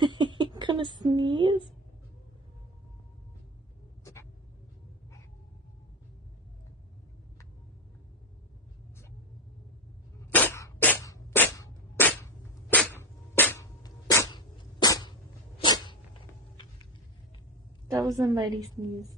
You gonna sneeze? That was a mighty sneeze.